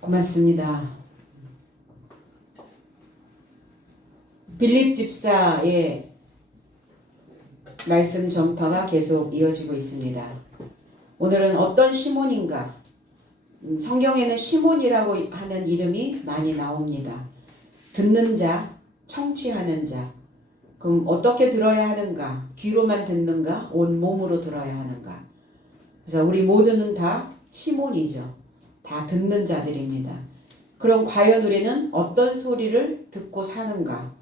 고맙습니다. 빌립 집사의 말씀 전파가 계속 이어지고 있습니다. 오늘은 어떤 시몬인가? 성경에는 시몬이라고 하는 이름이 많이 나옵니다. 듣는 자, 청취하는 자. 그럼 어떻게 들어야 하는가? 귀로만 듣는가? 온몸으로 들어야 하는가? 그래서 우리 모두는 다 시몬이죠. 다 듣는 자들입니다. 그럼 과연 우리는 어떤 소리를 듣고 사는가?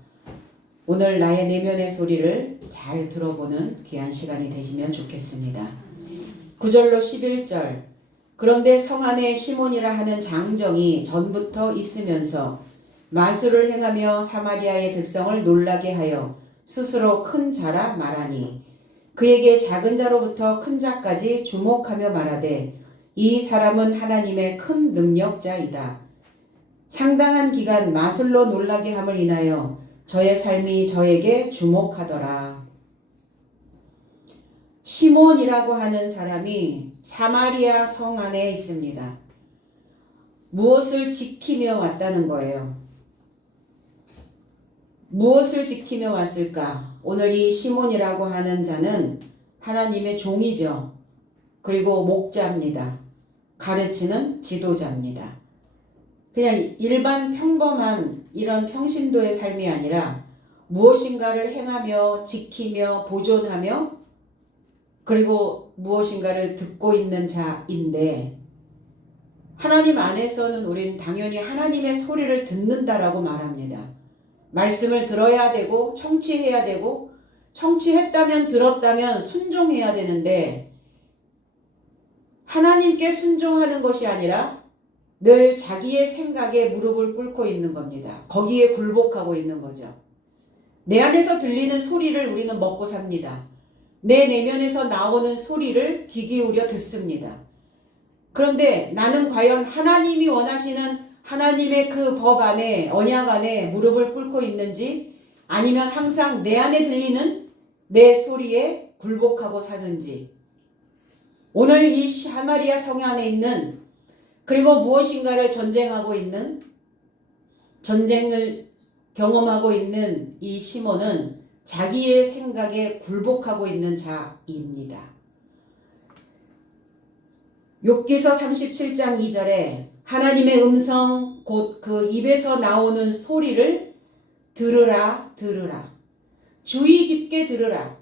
오늘 나의 내면의 소리를 잘 들어보는 귀한 시간이 되시면 좋겠습니다. 9절로 11절. 그런데 성 안에 시몬이라 하는 장정이 전부터 있으면서 마술을 행하며 사마리아의 백성을 놀라게 하여 스스로 큰 자라 말하니 그에게 작은 자로부터 큰 자까지 주목하며 말하되 이 사람은 하나님의 큰 능력자이다. 상당한 기간 마술로 놀라게 함을 인하여 저의 삶이 저에게 주목하더라. 시몬이라고 하는 사람이 사마리아 성 안에 있습니다. 무엇을 지키며 왔다는 거예요. 무엇을 지키며 왔을까? 오늘 이 시몬이라고 하는 자는 하나님의 종이죠. 그리고 목자입니다. 가르치는 지도자입니다. 그냥 일반 평범한 이런 평신도의 삶이 아니라 무엇인가를 행하며 지키며 보존하며 그리고 무엇인가를 듣고 있는 자인데 하나님 안에서는 우린 당연히 하나님의 소리를 듣는다라고 말합니다. 말씀을 들어야 되고 청취해야 되고 청취했다면 들었다면 순종해야 되는데 하나님께 순종하는 것이 아니라 늘 자기의 생각에 무릎을 꿇고 있는 겁니다. 거기에 굴복하고 있는 거죠. 내 안에서 들리는 소리를 우리는 먹고 삽니다. 내 내면에서 나오는 소리를 귀 기울여 듣습니다. 그런데 나는 과연 하나님이 원하시는 하나님의 그 법 안에 언약 안에 무릎을 꿇고 있는지 아니면 항상 내 안에 들리는 내 소리에 굴복하고 사는지 오늘 이 사마리아 성 안에 있는 그리고 무엇인가를 전쟁하고 있는 전쟁을 경험하고 있는 이 시몬은 자기의 생각에 굴복하고 있는 자입니다. 욥기서 37장 2절에 하나님의 음성 곧 그 입에서 나오는 소리를 들으라 들으라 주의 깊게 들으라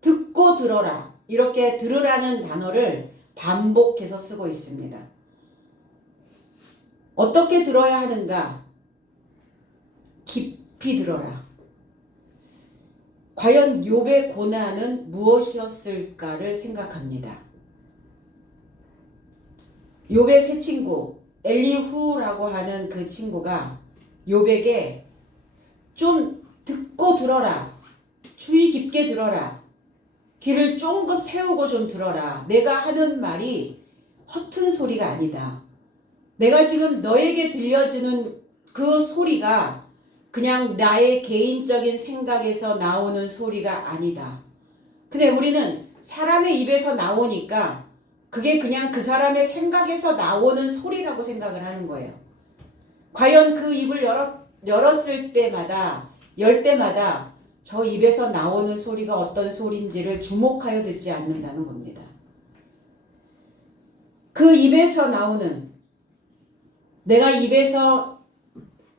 듣고 들어라 이렇게 들으라는 단어를 반복해서 쓰고 있습니다. 어떻게 들어야 하는가? 깊이 들어라. 과연 욥의 고난은 무엇이었을까를 생각합니다. 욥의 새 친구 엘리후라고 하는 그 친구가 욥에게 좀 듣고 들어라. 주의 깊게 들어라. 귀를 쫑긋 세우고 좀 들어라. 내가 하는 말이 허튼 소리가 아니다. 내가 지금 너에게 들려주는 그 소리가 그냥 나의 개인적인 생각에서 나오는 소리가 아니다. 근데 우리는 사람의 입에서 나오니까 그게 그냥 그 사람의 생각에서 나오는 소리라고 생각을 하는 거예요. 과연 그 입을 열었을 때마다 열 때마다 저 입에서 나오는 소리가 어떤 소리인지를 주목하여 듣지 않는다는 겁니다. 그 입에서 나오는 내가 입에서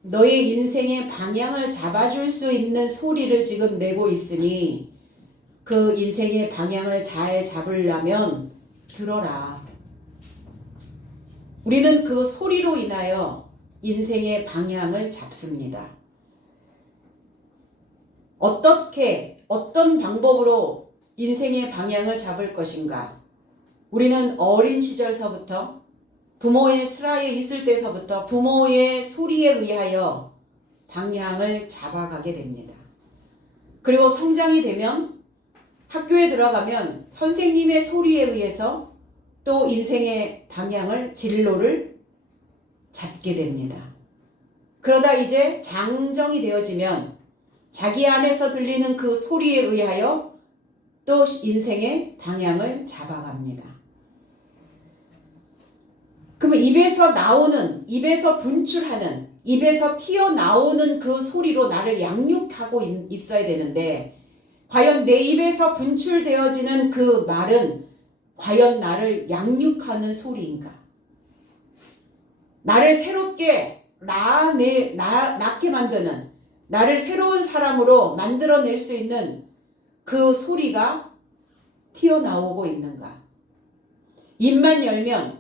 너의 인생의 방향을 잡아줄 수 있는 소리를 지금 내고 있으니 그 인생의 방향을 잘 잡으려면 들어라. 우리는 그 소리로 인하여 인생의 방향을 잡습니다. 어떤 방법으로 인생의 방향을 잡을 것인가? 우리는 어린 시절서부터 부모의 슬하에 있을 때서부터 부모의 소리에 의하여 방향을 잡아가게 됩니다. 그리고 성장이 되면 학교에 들어가면 선생님의 소리에 의해서 또 인생의 방향을 진로를 잡게 됩니다. 그러다 이제 장정이 되어지면 자기 안에서 들리는 그 소리에 의하여 또 인생의 방향을 잡아갑니다. 그러면 입에서 분출하는, 입에서 튀어나오는 그 소리로 나를 양육하고 있어야 되는데, 과연 내 입에서 분출되어지는 그 말은 과연 나를 양육하는 소리인가? 나를 새롭게 낳게 만드는, 나를 새로운 사람으로 만들어낼 수 있는 그 소리가 튀어나오고 있는가? 입만 열면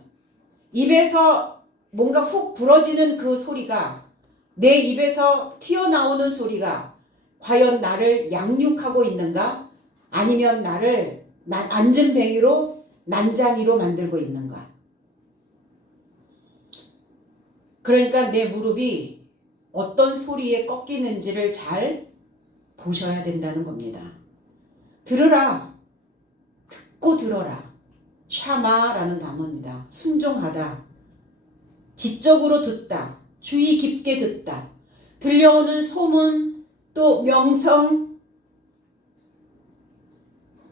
입에서 뭔가 훅 불어지는 그 소리가, 내 입에서 튀어나오는 소리가 과연 나를 양육하고 있는가? 아니면 나를 안전뱅이로, 난장이로 만들고 있는가? 그러니까 내 무릎이 어떤 소리에 꺾이는지를 잘 보셔야 된다는 겁니다. 들으라. 듣고 들어라. 샤마라는 단어입니다. 순종하다. 지적으로 듣다. 주의 깊게 듣다. 들려오는 소문, 또 명성.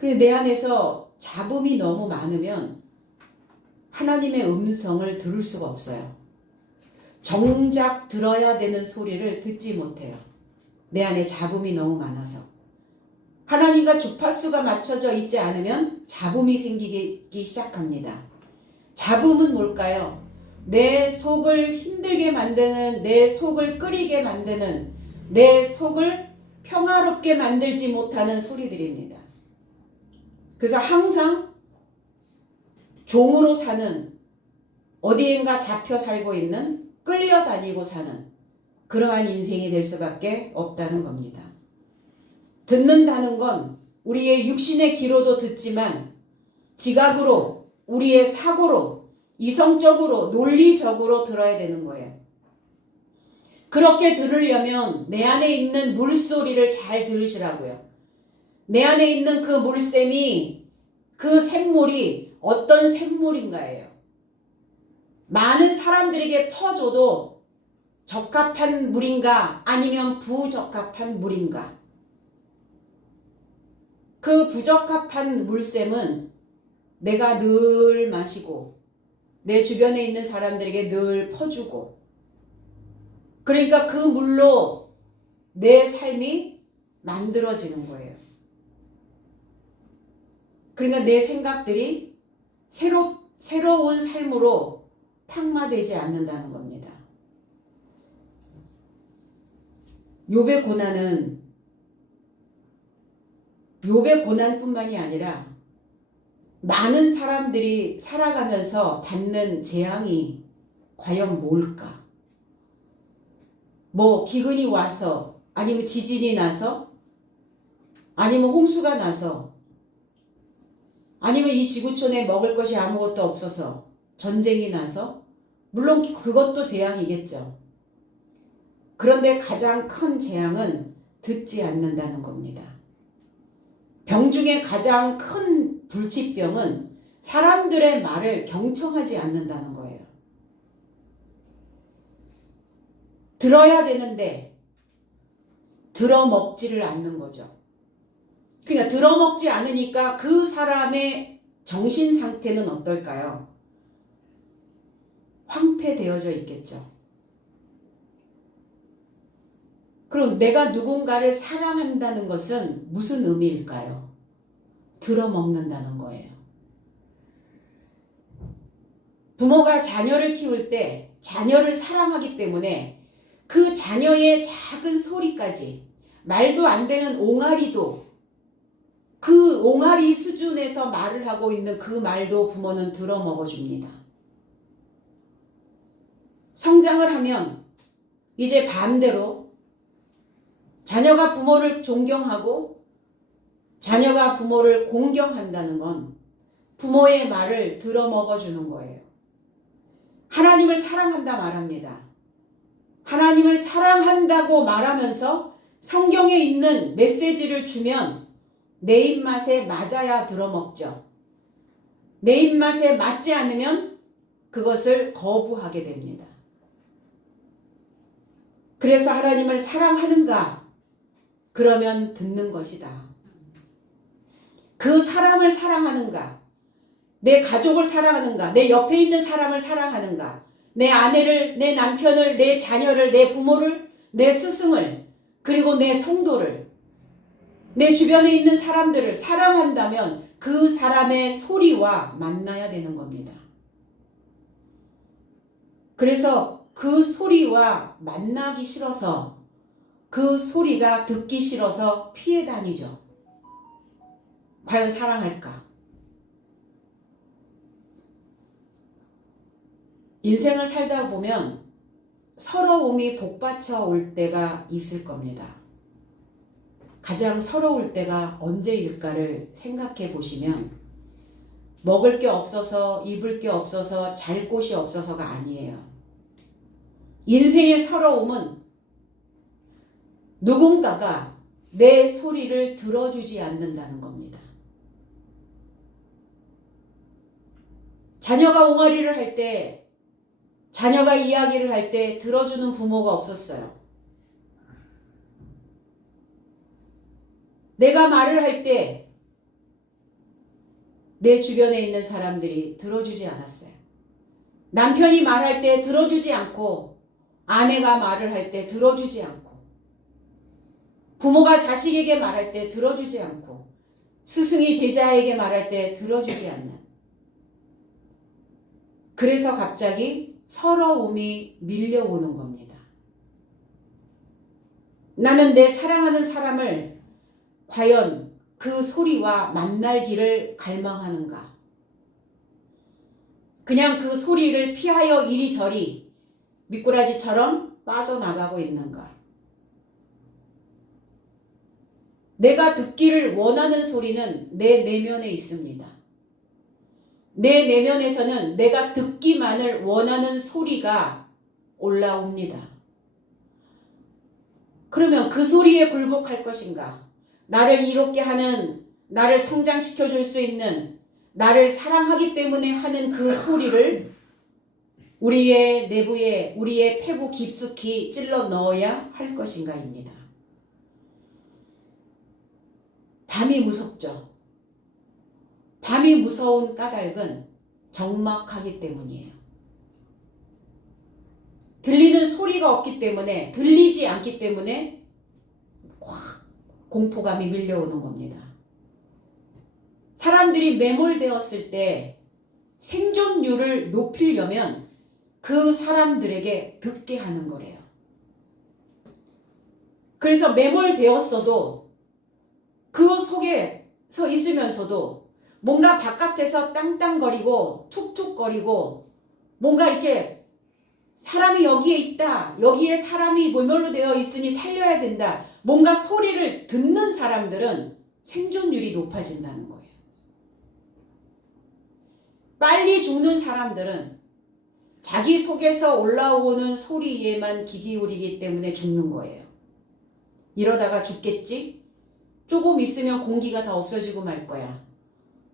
내 안에서 잡음이 너무 많으면 하나님의 음성을 들을 수가 없어요. 정작 들어야 되는 소리를 듣지 못해요. 내 안에 잡음이 너무 많아서. 하나님과 주파수가 맞춰져 있지 않으면 잡음이 생기기 시작합니다. 잡음은 뭘까요? 내 속을 힘들게 만드는, 내 속을 끓이게 만드는, 내 속을 평화롭게 만들지 못하는 소리들입니다. 그래서 항상 종으로 사는, 어디엔가 잡혀 살고 있는, 끌려다니고 사는 그러한 인생이 될 수밖에 없다는 겁니다. 듣는다는 건 우리의 육신의 귀로도 듣지만 지각으로, 우리의 사고로, 이성적으로, 논리적으로 들어야 되는 거예요. 그렇게 들으려면 내 안에 있는 물소리를 잘 들으시라고요. 내 안에 있는 그 물샘이, 그 샘물이 어떤 샘물인가예요. 많은 사람들에게 퍼줘도 적합한 물인가 아니면 부적합한 물인가. 그 부적합한 물샘은 내가 늘 마시고 내 주변에 있는 사람들에게 늘 퍼주고, 그러니까 그 물로 내 삶이 만들어지는 거예요. 그러니까 내 생각들이 새로운 삶으로 탁마되지 않는다는 겁니다. 욥의 고난뿐만이 아니라 많은 사람들이 살아가면서 받는 재앙이 과연 뭘까? 기근이 와서, 아니면 지진이 나서, 아니면 홍수가 나서, 아니면 이 지구촌에 먹을 것이 아무것도 없어서 전쟁이 나서, 물론 그것도 재앙이겠죠. 그런데 가장 큰 재앙은 듣지 않는다는 겁니다. 병 중에 가장 큰 불치병은 사람들의 말을 경청하지 않는다는 거예요. 들어야 되는데 들어먹지를 않는 거죠. 그러니까 들어먹지 않으니까 그 사람의 정신 상태는 어떨까요? 황폐되어져 있겠죠. 그럼 내가 누군가를 사랑한다는 것은 무슨 의미일까요? 들어먹는다는 거예요. 부모가 자녀를 키울 때 자녀를 사랑하기 때문에 그 자녀의 작은 소리까지, 말도 안 되는 옹알이도, 그 옹알이 수준에서 말을 하고 있는 그 말도 부모는 들어먹어줍니다. 성장을 하면 이제 반대로 자녀가 부모를 존경하고 자녀가 부모를 공경한다는 건 부모의 말을 들어먹어주는 거예요. 하나님을 사랑한다 말합니다. 하나님을 사랑한다고 말하면서 성경에 있는 메시지를 주면 내 입맛에 맞아야 들어먹죠. 내 입맛에 맞지 않으면 그것을 거부하게 됩니다. 그래서 하나님을 사랑하는가? 그러면 듣는 것이다. 그 사람을 사랑하는가? 내 가족을 사랑하는가? 내 옆에 있는 사람을 사랑하는가? 내 아내를, 내 남편을, 내 자녀를, 내 부모를, 내 스승을, 그리고 내 성도를, 내 주변에 있는 사람들을 사랑한다면 그 사람의 소리와 만나야 되는 겁니다. 그래서 그 소리와 만나기 싫어서, 그 소리가 듣기 싫어서 피해 다니죠. 과연 사랑할까? 인생을 살다 보면 서러움이 복받쳐 올 때가 있을 겁니다. 가장 서러울 때가 언제일까를 생각해 보시면 먹을 게 없어서, 입을 게 없어서, 잘 곳이 없어서가 아니에요. 인생의 서러움은 누군가가 내 소리를 들어주지 않는다는 겁니다. 자녀가 옹알이를 할 때, 자녀가 이야기를 할 때 들어주는 부모가 없었어요. 내가 말을 할 때 내 주변에 있는 사람들이 들어주지 않았어요. 남편이 말할 때 들어주지 않고, 아내가 말을 할 때 들어주지 않고, 부모가 자식에게 말할 때 들어주지 않고, 스승이 제자에게 말할 때 들어주지 않는. 그래서 갑자기 서러움이 밀려오는 겁니다. 나는 내 사랑하는 사람을 과연 그 소리와 만날 길을 갈망하는가? 그냥 그 소리를 피하여 이리저리 미꾸라지처럼 빠져나가고 있는가? 내가 듣기를 원하는 소리는 내 내면에 있습니다. 내 내면에서는 내가 듣기만을 원하는 소리가 올라옵니다. 그러면 그 소리에 굴복할 것인가? 나를 이롭게 하는, 나를 성장시켜 줄 수 있는, 나를 사랑하기 때문에 하는 그 소리를 우리의 내부에, 우리의 폐부 깊숙이 찔러 넣어야 할 것인가입니다. 밤이 무섭죠. 밤이 무서운 까닭은 적막하기 때문이에요. 들리는 소리가 없기 때문에, 들리지 않기 때문에 확 공포감이 밀려오는 겁니다. 사람들이 매몰되었을 때 생존율을 높이려면 그 사람들에게 듣게 하는 거래요. 그래서 매몰되었어도 그 속에서 있으면서도 뭔가 바깥에서 땅땅거리고 툭툭거리고 뭔가 이렇게 사람이 여기에 있다, 여기에 사람이 매몰로 되어 있으니 살려야 된다, 뭔가 소리를 듣는 사람들은 생존율이 높아진다는 거예요. 빨리 죽는 사람들은 자기 속에서 올라오는 소리에만 귀 기울이기 때문에 죽는 거예요. 이러다가 죽겠지? 조금 있으면 공기가 다 없어지고 말 거야.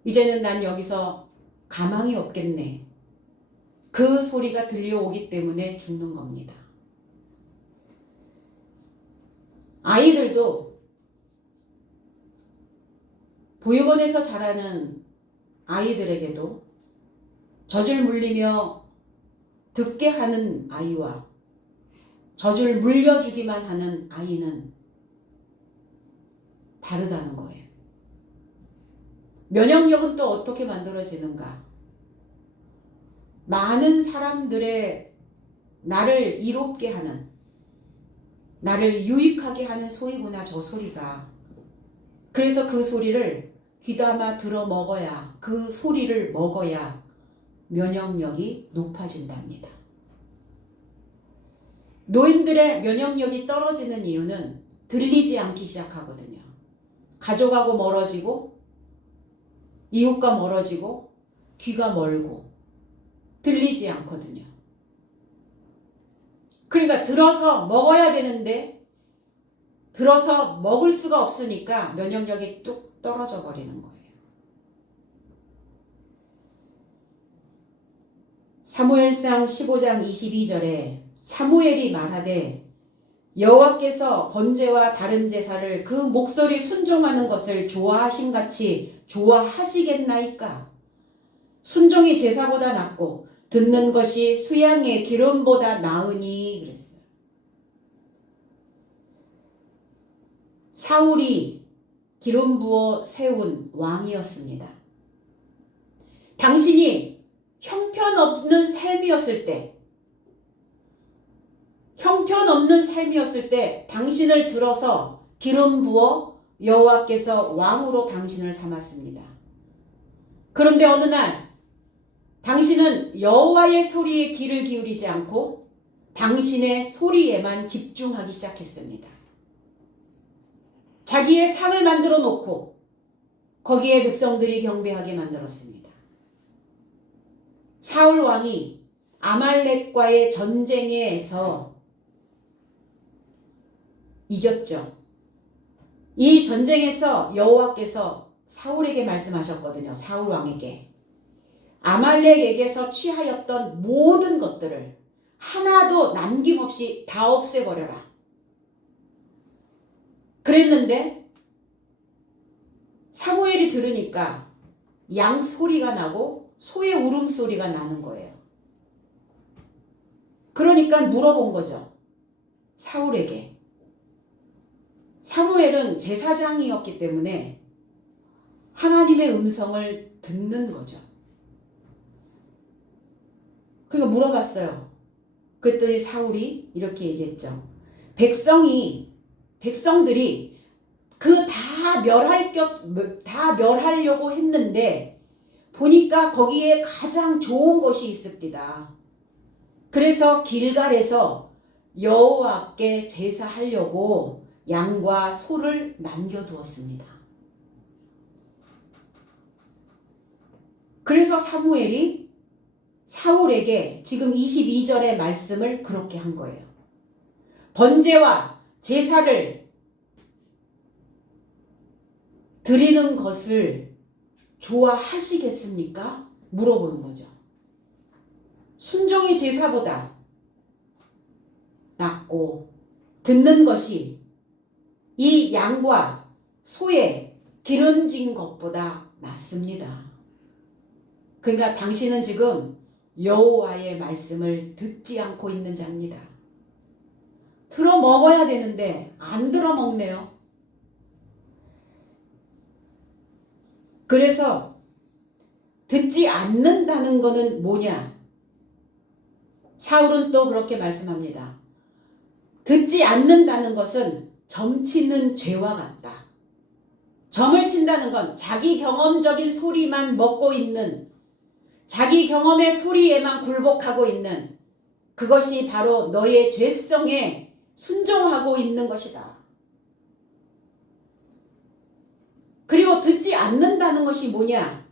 이제는 난 여기서 가망이 없겠네. 그 소리가 들려오기 때문에 죽는 겁니다. 아이들도 보육원에서 자라는 아이들에게도 젖을 물리며 듣게 하는 아이와 젖을 물려주기만 하는 아이는 다르다는 거예요. 면역력은 또 어떻게 만들어지는가? 많은 사람들의 나를 이롭게 하는, 나를 유익하게 하는 소리구나, 저 소리가. 그래서 그 소리를 귀담아 들어 먹어야, 그 소리를 먹어야 면역력이 높아진답니다. 노인들의 면역력이 떨어지는 이유는 들리지 않기 시작하거든요. 가족하고 멀어지고, 이웃과 멀어지고, 귀가 멀고, 들리지 않거든요. 그러니까 들어서 먹어야 되는데 들어서 먹을 수가 없으니까 면역력이 뚝 떨어져 버리는 거예요. 사무엘상 15장 22절에 사무엘이 말하되 여호와께서 번제와 다른 제사를 그 목소리 순종하는 것을 좋아하신 같이 좋아하시겠나이까? 순종이 제사보다 낫고 듣는 것이 수양의 기름보다 나으니 그랬어요. 사울이 기름 부어 세운 왕이었습니다. 당신이 형편없는 삶이었을 때 당신을 들어서 기름 부어 여호와께서 왕으로 당신을 삼았습니다. 그런데 어느 날 당신은 여호와의 소리에 귀를 기울이지 않고 당신의 소리에만 집중하기 시작했습니다. 자기의 상을 만들어 놓고 거기에 백성들이 경배하게 만들었습니다. 사울 왕이 아말렉과의 전쟁에서 이겼죠. 이 전쟁에서 여호와께서 사울에게 말씀하셨거든요. 사울 왕에게. 아말렉에게서 취하였던 모든 것들을 하나도 남김없이 다 없애버려라. 그랬는데 사무엘이 들으니까 양 소리가 나고 소의 울음소리가 나는 거예요. 그러니까 물어본 거죠. 사울에게. 사무엘은 제사장이었기 때문에 하나님의 음성을 듣는 거죠. 그러니까 물어봤어요. 그랬더니 사울이 이렇게 얘기했죠. 백성들이 그 다 멸하려고 했는데 보니까 거기에 가장 좋은 것이 있습니다. 그래서 길갈에서 여호와께 제사하려고 양과 소를 남겨두었습니다. 그래서 사무엘이 사울에게 지금 22절의 말씀을 그렇게 한 거예요. 번제와 제사를 드리는 것을 좋아하시겠습니까? 물어보는 거죠. 순종이 제사보다 낫고 듣는 것이 이 양과 소의 기름진 것보다 낫습니다. 그러니까 당신은 지금 여호와의 말씀을 듣지 않고 있는 자입니다. 들어 먹어야 되는데 안 들어 먹네요. 그래서 듣지 않는다는 것은 뭐냐? 사울은 또 그렇게 말씀합니다. 듣지 않는다는 것은 점치는 죄와 같다. 점을 친다는 건 자기 경험적인 소리만 먹고 있는, 자기 경험의 소리에만 굴복하고 있는, 그것이 바로 너의 죄성에 순종하고 있는 것이다. 그리고 듣지 않는다는 것이 뭐냐?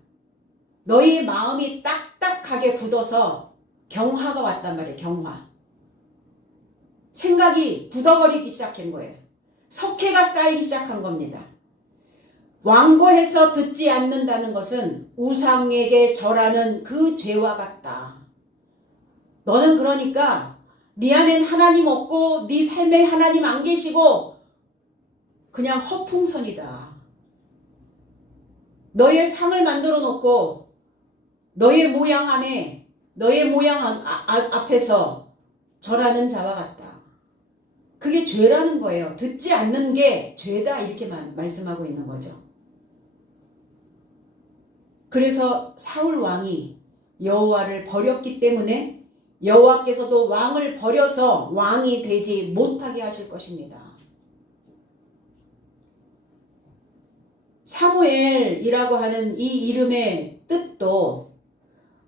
너의 마음이 딱딱하게 굳어서 경화가 왔단 말이에요. 경화. 생각이 굳어버리기 시작한 거예요. 석회가 쌓이기 시작한 겁니다. 완고해서 듣지 않는다는 것은 우상에게 절하는 그 죄와 같다. 너는 그러니까 네 안엔 하나님 없고 네 삶에 하나님 안 계시고 그냥 허풍선이다. 너의 상을 만들어 놓고 너의 모양 안에, 너의 모양 앞에서 절하는 자와 같다. 그게 죄라는 거예요. 듣지 않는 게 죄다 이렇게 말씀하고 있는 거죠. 그래서 사울 왕이 여호와를 버렸기 때문에 여호와께서도 왕을 버려서 왕이 되지 못하게 하실 것입니다. 사무엘이라고 하는 이 이름의 뜻도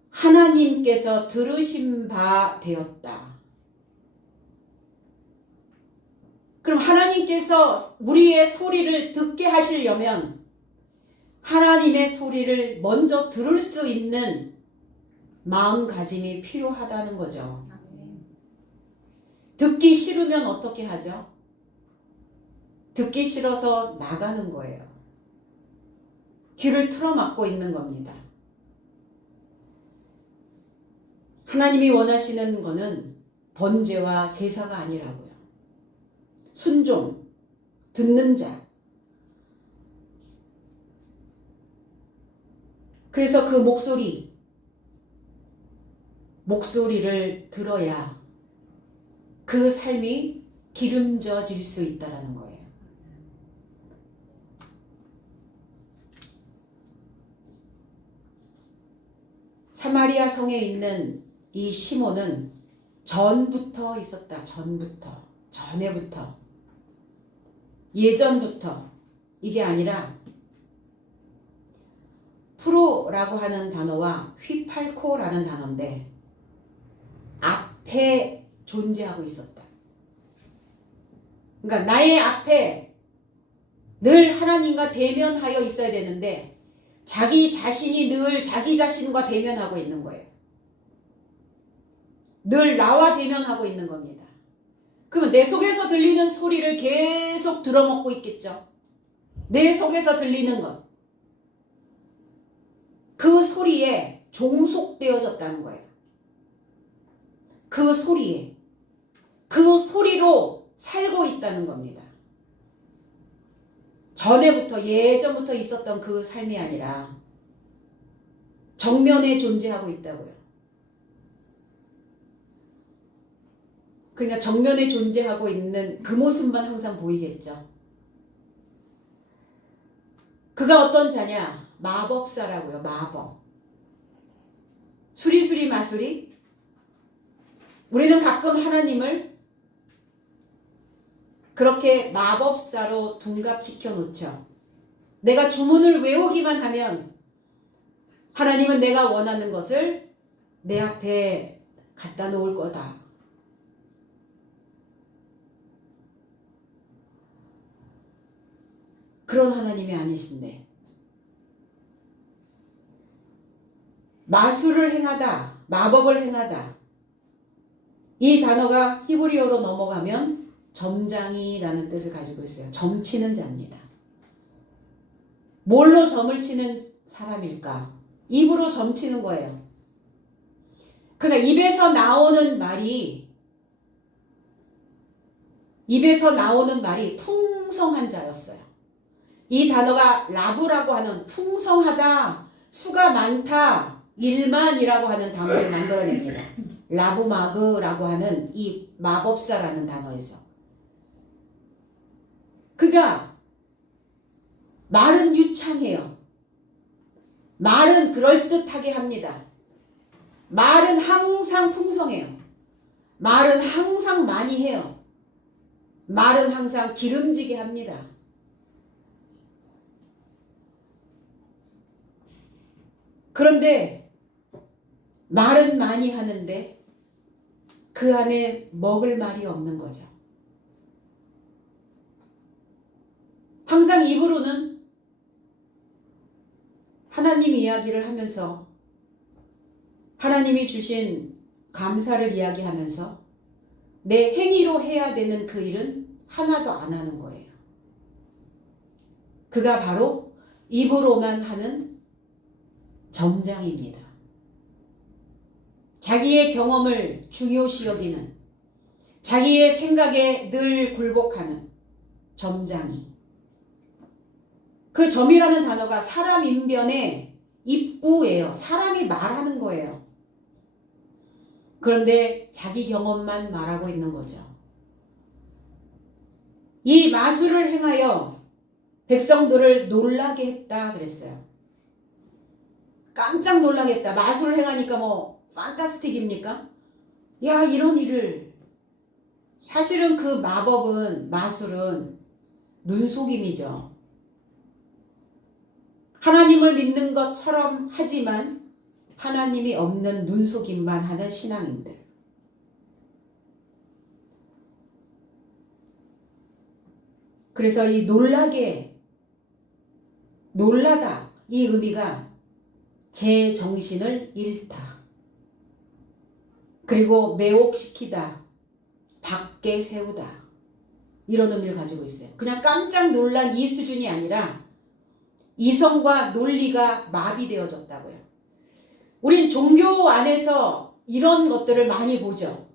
하나님께서 들으신 바 되었다. 그럼 하나님께서 우리의 소리를 듣게 하시려면 하나님의 소리를 먼저 들을 수 있는 마음가짐이 필요하다는 거죠. 듣기 싫으면 어떻게 하죠? 듣기 싫어서 나가는 거예요. 귀를 틀어막고 있는 겁니다. 하나님이 원하시는 것은 번제와 제사가 아니라고요. 순종, 듣는 자. 그래서 그 목소리, 목소리를 들어야 그 삶이 기름져질 수 있다는 거예요. 사마리아 성에 있는 이 시몬은 전부터 있었다. 전에부터. 예전부터. 이게 아니라 프로라고 하는 단어와 휘팔코라는 단어인데 앞에 존재하고 있었다. 그러니까 나의 앞에 늘 하나님과 대면하여 있어야 되는데 자기 자신이 늘 자기 자신과 대면하고 있는 거예요. 늘 나와 대면하고 있는 겁니다. 그러면 내 속에서 들리는 소리를 계속 들어먹고 있겠죠. 내 속에서 들리는 것. 그 소리에 종속되어졌다는 거예요. 그 소리에. 그 소리로 살고 있다는 겁니다. 전에부터 예전부터 있었던 그 삶이 아니라 정면에 존재하고 있다고요. 그러니까 정면에 존재하고 있는 그 모습만 항상 보이겠죠. 그가 어떤 자냐? 마법사라고요. 마법. 수리수리 마수리. 우리는 가끔 하나님을 그렇게 마법사로 둔갑시켜 놓죠. 내가 주문을 외우기만 하면 하나님은 내가 원하는 것을 내 앞에 갖다 놓을 거다. 그런 하나님이 아니신데 마술을 행하다, 마법을 행하다. 이 단어가 히브리어로 넘어가면 점장이라는 뜻을 가지고 있어요. 점치는 자입니다. 뭘로 점을 치는 사람일까? 입으로 점치는 거예요. 그러니까 입에서 나오는 말이 풍성한 자였어요. 이 단어가 라브라고 하는 풍성하다, 수가 많다, 일만이라고 하는 단어를 만들어냅니다. 라브마그라고 하는 이 마법사라는 단어에서. 그가 말은 유창해요. 말은 그럴듯하게 합니다. 말은 항상 풍성해요. 말은 항상 많이 해요. 말은 항상 기름지게 합니다. 그런데 말은 많이 하는데 그 안에 먹을 말이 없는 거죠. 항상 입으로는 하나님 이야기를 하면서 하나님이 주신 감사를 이야기하면서 내 행위로 해야 되는 그 일은 하나도 안 하는 거예요. 그가 바로 입으로만 하는 점장입니다. 자기의 경험을 중요시 여기는, 자기의 생각에 늘 굴복하는 점장이. 그 점이라는 단어가 사람 인변의 입구예요. 사람이 말하는 거예요. 그런데 자기 경험만 말하고 있는 거죠. 이 마술을 행하여 백성들을 놀라게 했다 그랬어요. 깜짝 놀라게 했다. 마술을 행하니까 뭐 판타스틱입니까? 야, 이런 일을. 사실은 그 마술은 눈속임이죠. 하나님을 믿는 것처럼 하지만 하나님이 없는 눈속임만 하는 신앙인들. 그래서 이 놀라다 이 의미가 제 정신을 잃다. 그리고 매혹시키다. 밖에 세우다. 이런 의미를 가지고 있어요. 그냥 깜짝 놀란 이 수준이 아니라 이성과 논리가 마비되어졌다고요. 우린 종교 안에서 이런 것들을 많이 보죠.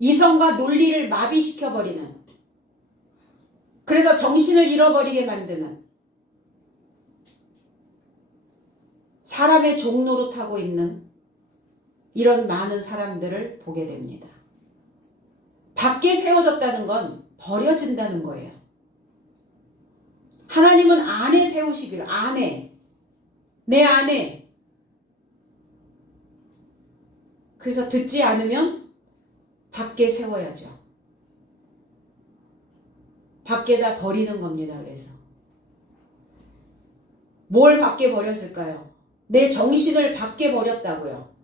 이성과 논리를 마비시켜버리는, 그래서 정신을 잃어버리게 만드는, 사람의 종로로 타고 있는 이런 많은 사람들을 보게 됩니다. 밖에 세워졌다는 건 버려진다는 거예요. 하나님은 안에 세우시기를, 안에, 내 안에. 그래서 듣지 않으면 밖에 세워야죠. 밖에다 버리는 겁니다. 그래서 뭘 밖에 버렸을까요? 내 정신을 밖에 버렸다고요.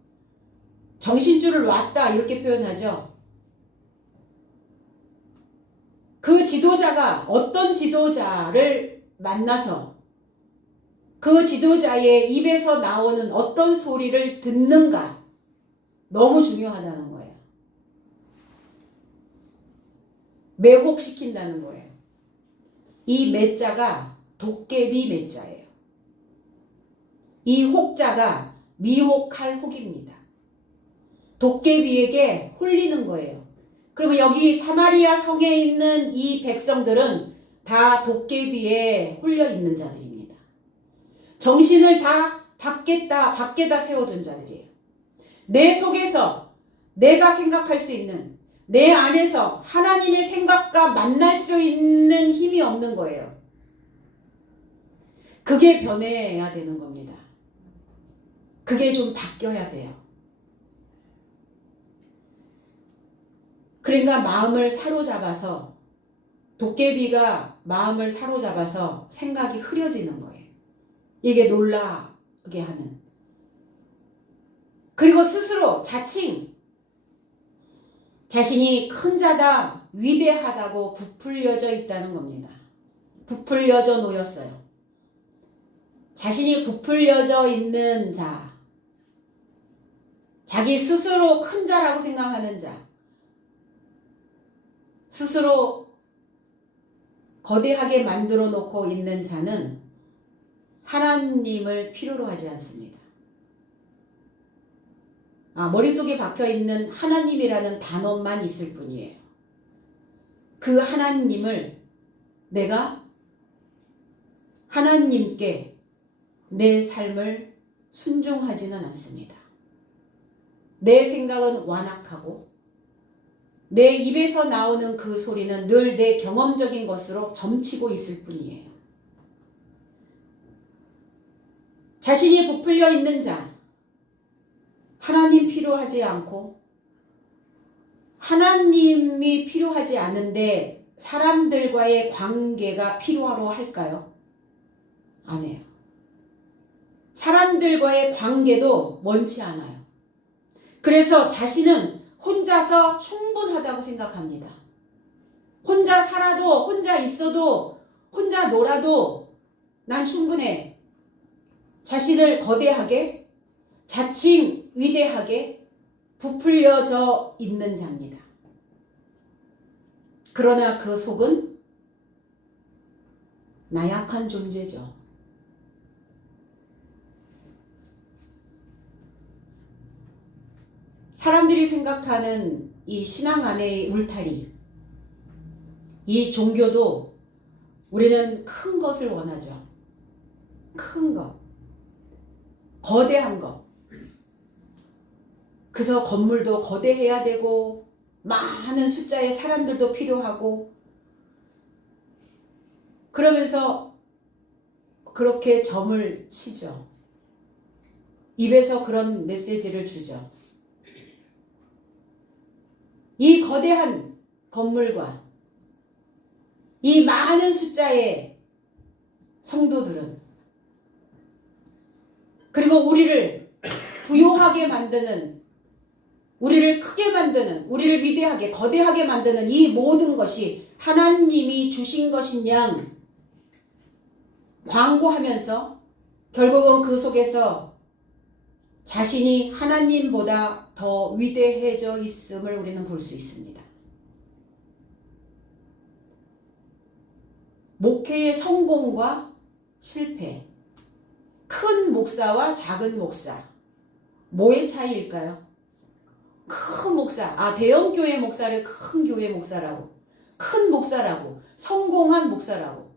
정신줄을 놨다 이렇게 표현하죠. 그 지도자가 어떤 지도자를 만나서 그 지도자의 입에서 나오는 어떤 소리를 듣는가 너무 중요하다는 거예요. 매혹시킨다는 거예요. 이 매자가 도깨비 매자예요. 이 혹자가 미혹할 혹입니다. 도깨비에게 홀리는 거예요. 그러면 여기 사마리아 성에 있는 이 백성들은 다 도깨비에 홀려 있는 자들입니다. 정신을 다 밖에다 세워둔 자들이에요. 내 속에서 내가 생각할 수 있는, 내 안에서 하나님의 생각과 만날 수 있는 힘이 없는 거예요. 그게 변해야 되는 겁니다. 그게 좀 바뀌어야 돼요. 그러니까 마음을 사로잡아서, 도깨비가 마음을 사로잡아서 생각이 흐려지는 거예요. 이게 놀라게 하는. 그리고 스스로 자칭 자신이 큰 자다, 위대하다고 부풀려져 있다는 겁니다. 부풀려져 놓였어요. 자신이 부풀려져 있는 자, 자기 스스로 큰 자라고 생각하는 자, 스스로 거대하게 만들어 놓고 있는 자는 하나님을 필요로 하지 않습니다. 머릿속에 박혀있는 하나님이라는 단어만 있을 뿐이에요. 그 하나님을 내가 하나님께 내 삶을 순종하지는 않습니다. 내 생각은 완악하고 내 입에서 나오는 그 소리는 늘 내 경험적인 것으로 점치고 있을 뿐이에요. 자신이 부풀려 있는 자, 하나님 필요하지 않고 하나님이 필요하지 않은데 사람들과의 관계가 필요하러 할까요? 안 해요. 사람들과의 관계도 원치 않아요. 그래서 자신은 혼자서 충분하다고 생각합니다. 혼자 살아도, 혼자 있어도, 혼자 놀아도 난 충분해. 자신을 거대하게, 자칭 위대하게 부풀려져 있는 자입니다. 그러나 그 속은 나약한 존재죠. 사람들이 생각하는 이 신앙 안의 울타리, 이 종교도 우리는 큰 것을 원하죠. 큰 것, 거대한 것. 그래서 건물도 거대해야 되고 많은 숫자의 사람들도 필요하고 그러면서 그렇게 점을 치죠. 입에서 그런 메시지를 주죠. 이 거대한 건물과 이 많은 숫자의 성도들은 그리고 우리를 부요하게 만드는, 우리를 크게 만드는, 우리를 위대하게 거대하게 만드는 이 모든 것이 하나님이 주신 것인 양 광고하면서 결국은 그 속에서 자신이 하나님보다 더 위대해져 있음을 우리는 볼 수 있습니다. 목회의 성공과 실패, 큰 목사와 작은 목사, 뭐의 차이일까요? 큰 목사, 대형 교회 목사를 큰 교회 목사라고, 큰 목사라고, 성공한 목사라고.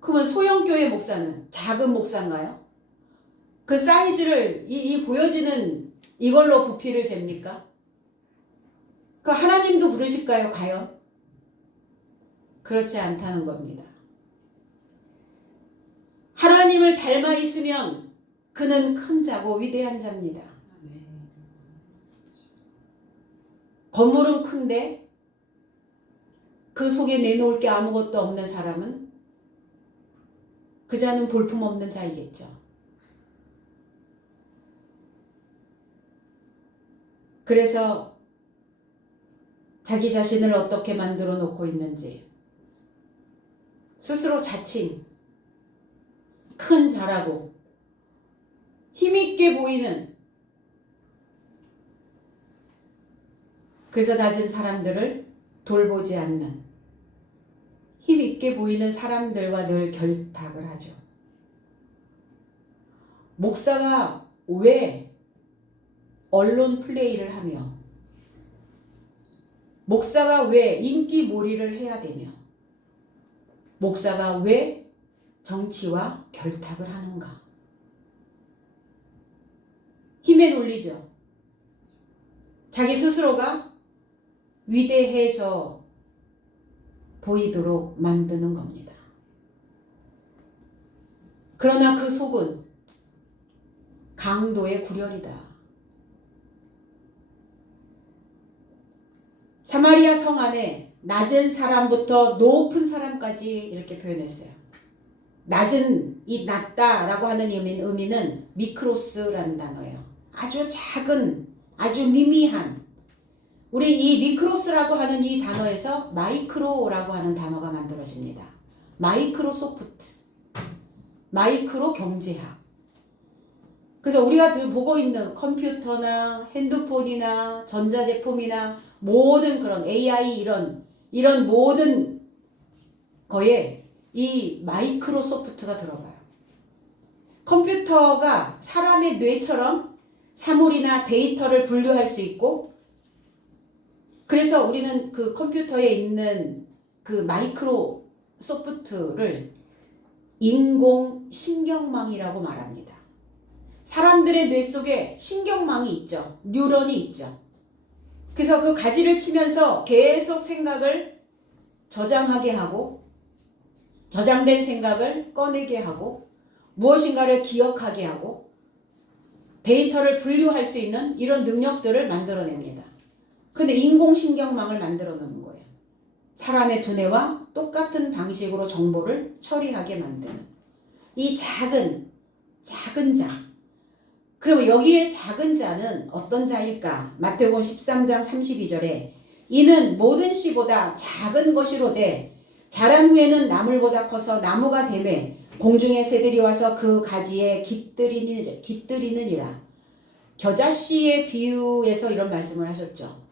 그러면 소형 교회 목사는 작은 목사인가요? 그 사이즈를, 이 보여지는 이걸로 부피를 잽니까? 그 하나님도 부르실까요, 과연? 그렇지 않다는 겁니다. 하나님을 닮아 있으면 그는 큰 자고 위대한 자입니다. 건물은 큰데 그 속에 내놓을 게 아무것도 없는 사람은 그 자는 볼품없는 자이겠죠. 그래서 자기 자신을 어떻게 만들어 놓고 있는지 스스로 자칭 큰 자라고 힘있게 보이는, 그래서 낮은 사람들을 돌보지 않는 힘있게 보이는 사람들과 늘 결탁을 하죠. 목사가 왜 언론 플레이를 하며, 목사가 왜 인기몰이를 해야 되며, 목사가 왜 정치와 결탁을 하는가? 힘에 놀리죠. 자기 스스로가 위대해져 보이도록 만드는 겁니다. 그러나 그 속은 강도의 구렬이다. 사마리아 성 안에 낮은 사람부터 높은 사람까지 이렇게 표현했어요. 낮은, 이 낮다라고 하는 의미는 미크로스라는 단어예요. 아주 작은, 아주 미미한. 우리 이 미크로스라고 하는 이 단어에서 마이크로라고 하는 단어가 만들어집니다. 마이크로소프트, 마이크로 경제학. 그래서 우리가 늘 보고 있는 컴퓨터나 핸드폰이나 전자제품이나 모든 그런 AI 이런 모든 거에 이 마이크로소프트가 들어가요. 컴퓨터가 사람의 뇌처럼 사물이나 데이터를 분류할 수 있고, 그래서 우리는 그 컴퓨터에 있는 그 마이크로소프트를 인공신경망이라고 말합니다. 사람들의 뇌 속에 신경망이 있죠. 뉴런이 있죠. 그래서 그 가지를 치면서 계속 생각을 저장하게 하고, 저장된 생각을 꺼내게 하고, 무엇인가를 기억하게 하고, 데이터를 분류할 수 있는 이런 능력들을 만들어냅니다. 근데 인공신경망을 만들어 놓는 거예요. 사람의 두뇌와 똑같은 방식으로 정보를 처리하게 만드는 이 작은 자. 그러면 여기에 작은 자는 어떤 자일까? 마태복음 13장 32절에 이는 모든 씨보다 작은 것이로되 자란 후에는 나물보다 커서 나무가 되매 공중의 새들이 와서 그 가지에 깃들이느니라. 겨자씨의 비유에서 이런 말씀을 하셨죠.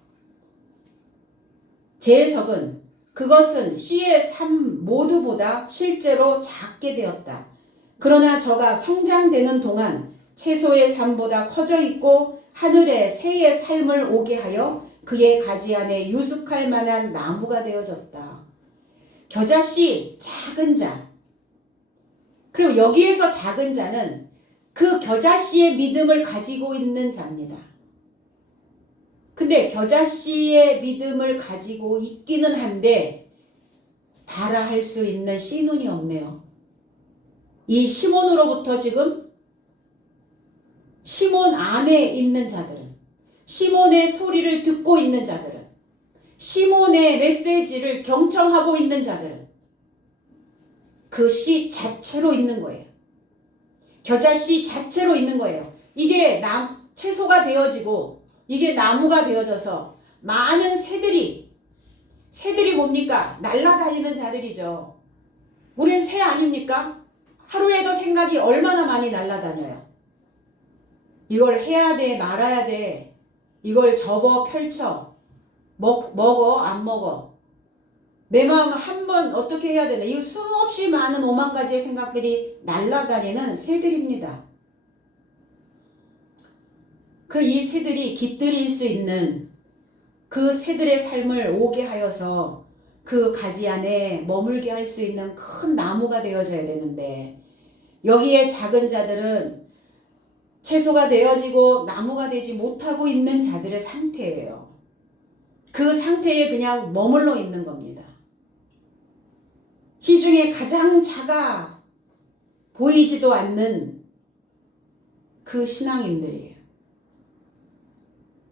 제 해석은 그것은 씨의 삶 모두보다 실제로 작게 되었다. 그러나 저가 성장되는 동안 채소의 삶보다 커져 있고 하늘의 새의 삶을 오게 하여 그의 가지 안에 유숙할 만한 나무가 되어졌다. 겨자씨 작은 자. 그리고 여기에서 작은 자는 그 겨자씨의 믿음을 가지고 있는 자입니다. 근데 겨자씨의 믿음을 가지고 있기는 한데 달아할 수 있는 씨눈이 없네요. 이 시몬으로부터 지금 시몬 안에 있는 자들은, 시몬의 소리를 듣고 있는 자들은, 시몬의 메시지를 경청하고 있는 자들은 그 씨 자체로 있는 거예요. 겨자씨 자체로 있는 거예요. 이게 채소가 되어지고 이게 나무가 되어져서 많은 새들이 뭡니까? 날아다니는 자들이죠. 우린 새 아닙니까? 하루에도 생각이 얼마나 많이 날아다녀요. 이걸 해야 돼, 말아야 돼. 이걸 접어, 펼쳐. 먹어, 안 먹어. 내 마음 한번 어떻게 해야 되나. 이 수없이 많은 5만 가지의 생각들이 날아다니는 새들입니다. 이 새들이 깃들일 수 있는 그 새들의 삶을 오게 하여서 그 가지 안에 머물게 할 수 있는 큰 나무가 되어져야 되는데, 여기에 작은 자들은 채소가 되어지고 나무가 되지 못하고 있는 자들의 상태예요. 그 상태에 그냥 머물러 있는 겁니다. 시중에 가장 작아 보이지도 않는 그 신앙인들이에요.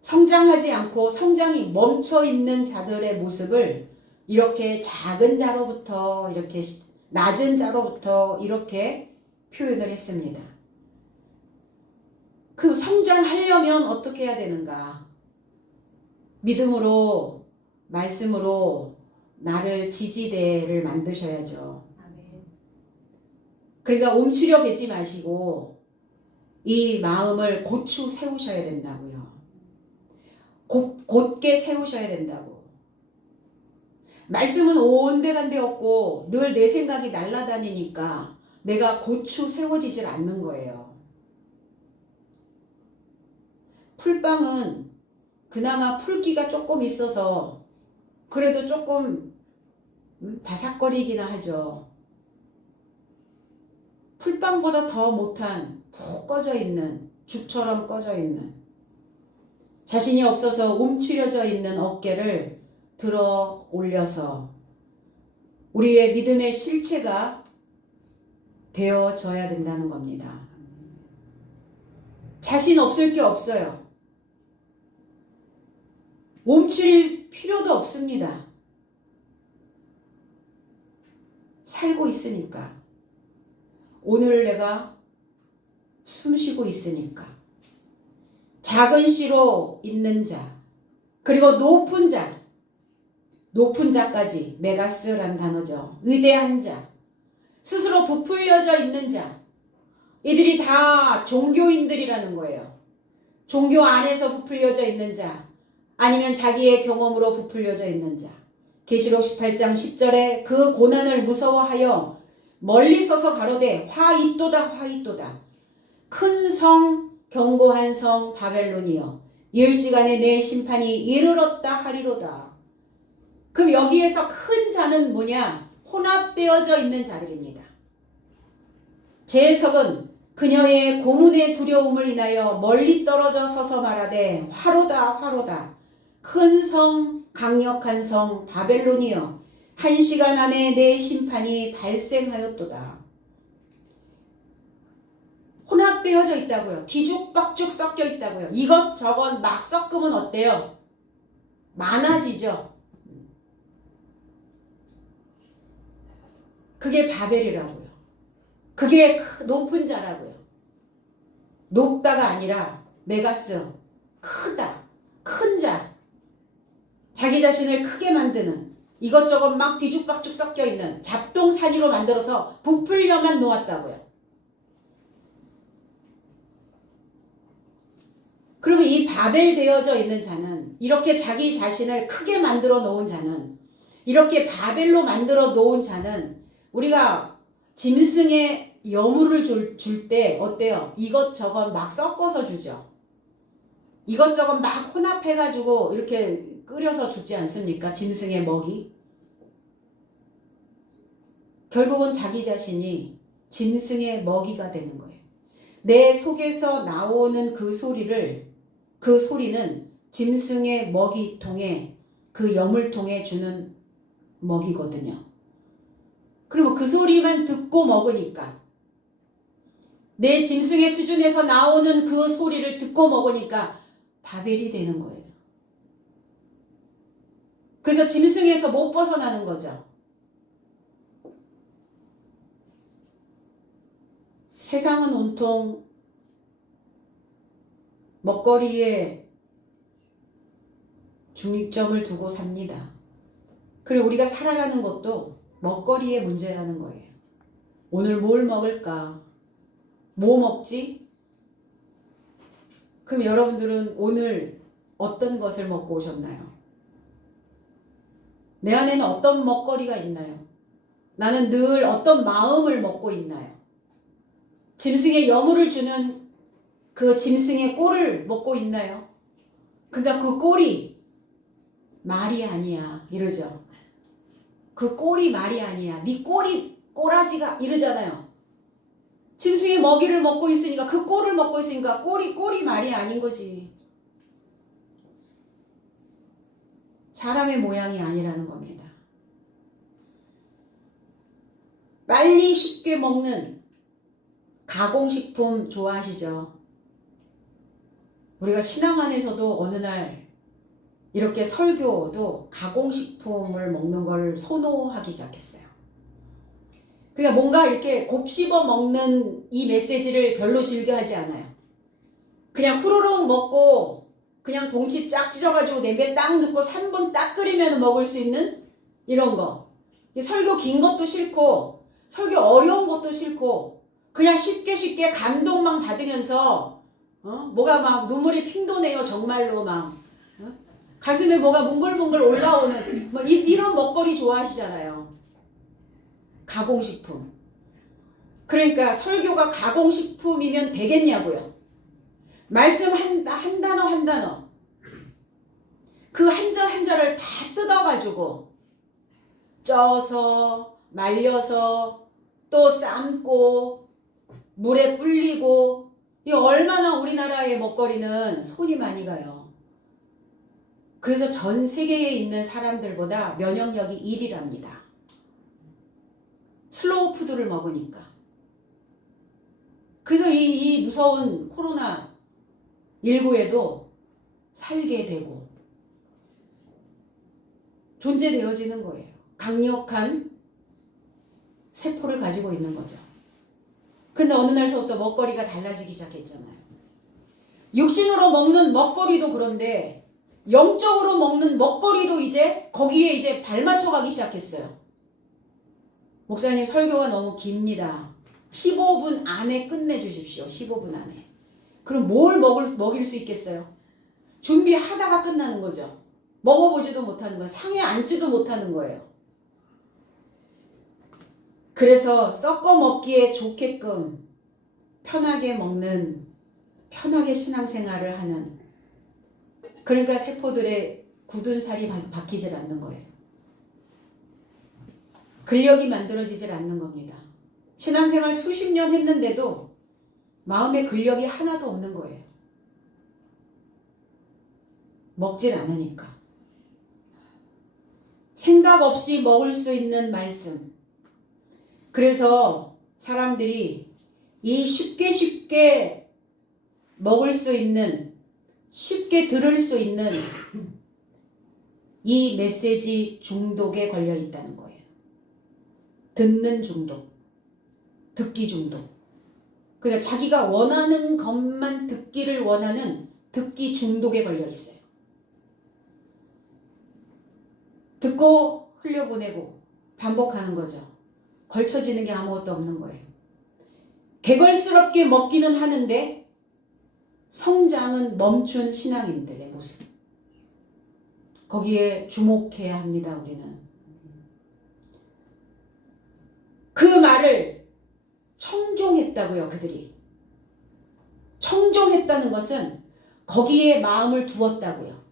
성장하지 않고 성장이 멈춰 있는 자들의 모습을 이렇게 작은 자로부터 이렇게 낮은 자로부터 이렇게 표현을 했습니다. 그 성장하려면 어떻게 해야 되는가? 믿음으로 말씀으로 나를 지지대를 만드셔야죠. 그러니까 움츠려 계지 마시고 이 마음을 고추 세우셔야 된다고요. 곧게 세우셔야 된다고. 말씀은 온데간데 없고 늘 내 생각이 날아다니니까 내가 고추 세워지질 않는 거예요. 풀빵은 그나마 풀기가 조금 있어서 그래도 조금 바삭거리기나 하죠. 풀빵보다 더 못한 푹 꺼져 있는 죽처럼 꺼져 있는 자신이 없어서 움츠려져 있는 어깨를 들어 올려서 우리의 믿음의 실체가 되어져야 된다는 겁니다. 자신 없을 게 없어요. 움츠릴 필요도 없습니다. 살고 있으니까. 오늘 내가 숨쉬고 있으니까. 작은 씨로 있는 자, 그리고 높은 자, 높은 자까지 메가스라는 단어죠. 위대한 자, 스스로 부풀려져 있는 자, 이들이 다 종교인들이라는 거예요. 종교 안에서 부풀려져 있는 자, 아니면 자기의 경험으로 부풀려져 있는 자. 계시록 18장 10절에 그 고난을 무서워하여 멀리 서서 가로되 화이또다 화이또다. 큰 성 견고한 성 바벨론이여 일 시간에 내 심판이 이르렀다 하리로다. 그럼 여기에서 큰 자는 뭐냐? 혼합되어져 있는 자들입니다. 제 해석은 그녀의 고문의 두려움을 인하여 멀리 떨어져 서서 말하되 화로다 화로다. 큰 성 강력한 성 바벨론이여 한 시간 안에 내 심판이 발생하였도다. 혼합되어져 있다고요. 뒤죽박죽 섞여 있다고요. 이것저것 막 섞으면 어때요? 많아지죠. 그게 바벨이라고요. 그게 높은 자라고요. 높다가 아니라 메가스, 크다, 큰 자. 자기 자신을 크게 만드는 이것저것 막 뒤죽박죽 섞여 있는 잡동사니로 만들어서 부풀려만 놓았다고요. 그러면 이 바벨 되어져 있는 자는 이렇게 자기 자신을 크게 만들어 놓은 자는 이렇게 바벨로 만들어 놓은 자는 우리가 짐승의 여물을 줄 때 어때요? 이것저것 막 섞어서 주죠. 이것저것 막 혼합해가지고 이렇게 끓여서 주지 않습니까? 짐승의 먹이. 결국은 자기 자신이 짐승의 먹이가 되는 거예요. 내 속에서 나오는 그 소리는 짐승의 먹이통에 그 여물통에 주는 먹이거든요. 그러면 그 소리만 듣고 먹으니까 내 짐승의 수준에서 나오는 그 소리를 듣고 먹으니까 바벨이 되는 거예요. 그래서 짐승에서 못 벗어나는 거죠. 세상은 온통 먹거리에 중점을 두고 삽니다. 그리고 우리가 살아가는 것도 먹거리의 문제라는 거예요. 오늘 뭘 먹을까? 뭐 먹지? 그럼 여러분들은 오늘 어떤 것을 먹고 오셨나요? 내 안에는 어떤 먹거리가 있나요? 나는 늘 어떤 마음을 먹고 있나요? 짐승의 여물을 주는 그 짐승의 꼴을 먹고 있나요? 그러니까 그 꼴이 말이 아니야 이러죠. 그 꼴이 말이 아니야. 네 꼴이 꼬라지가 이러잖아요. 짐승이 먹이를 먹고 있으니까 그 꼴을 먹고 있으니까 꼴이 말이 아닌 거지. 사람의 모양이 아니라는 겁니다. 빨리 쉽게 먹는 가공식품 좋아하시죠? 우리가 신앙 안에서도 어느 날 이렇게 설교도 가공식품을 먹는 걸 선호하기 시작했어요. 그러니까 뭔가 이렇게 곱씹어 먹는 이 메시지를 별로 즐겨하지 않아요. 그냥 후루룩 먹고 그냥 동치 쫙 찢어가지고 냄비에 딱 넣고 3분 딱 끓이면 먹을 수 있는 이런 거. 설교 긴 것도 싫고 설교 어려운 것도 싫고 그냥 쉽게 감동만 받으면서 뭐가 막 눈물이 핑 도네요. 정말로 막 가슴에 뭐가 뭉글뭉글 올라오는 뭐 이런 먹거리 좋아하시잖아요. 가공식품. 그러니까 설교가 가공식품이면 되겠냐고요. 말씀 한 단어 그 한 절 한 절을 다 뜯어가지고 쪄서 말려서 또 삶고 물에 불리고 이 얼마나 우리나라의 먹거리는 손이 많이 가요. 그래서 전 세계에 있는 사람들보다 면역력이 1위랍니다. 슬로우 푸드를 먹으니까. 그래서 이 무서운 코로나 19에도 살게 되고 존재되어지는 거예요. 강력한 세포를 가지고 있는 거죠. 근데 어느 날서부터 먹거리가 달라지기 시작했잖아요. 육신으로 먹는 먹거리도 그런데 영적으로 먹는 먹거리도 이제 거기에 이제 발맞춰 가기 시작했어요. 목사님 설교가 너무 깁니다. 15분 안에 끝내주십시오. 15분 안에. 그럼 뭘 먹일 수 있겠어요? 준비하다가 끝나는 거죠. 먹어보지도 못하는 거예요. 상에 앉지도 못하는 거예요. 그래서 섞어 먹기에 좋게끔 편하게 먹는, 편하게 신앙생활을 하는, 그러니까 세포들의 굳은 살이 박히질 않는 거예요. 근력이 만들어지질 않는 겁니다. 신앙생활 수십 년 했는데도 마음에 근력이 하나도 없는 거예요. 먹질 않으니까. 생각 없이 먹을 수 있는 말씀. 그래서 사람들이 이 쉽게 먹을 수 있는, 쉽게 들을 수 있는 이 메시지 중독에 걸려 있다는 거예요. 듣는 중독, 듣기 중독. 그러니까 자기가 원하는 것만 듣기를 원하는 듣기 중독에 걸려 있어요. 듣고 흘려보내고 반복하는 거죠. 걸쳐지는 게 아무것도 없는 거예요. 개걸스럽게 먹기는 하는데 성장은 멈춘 신앙인들의 모습. 거기에 주목해야 합니다. 우리는. 그 말을 청종했다고요. 그들이. 청종했다는 것은 거기에 마음을 두었다고요.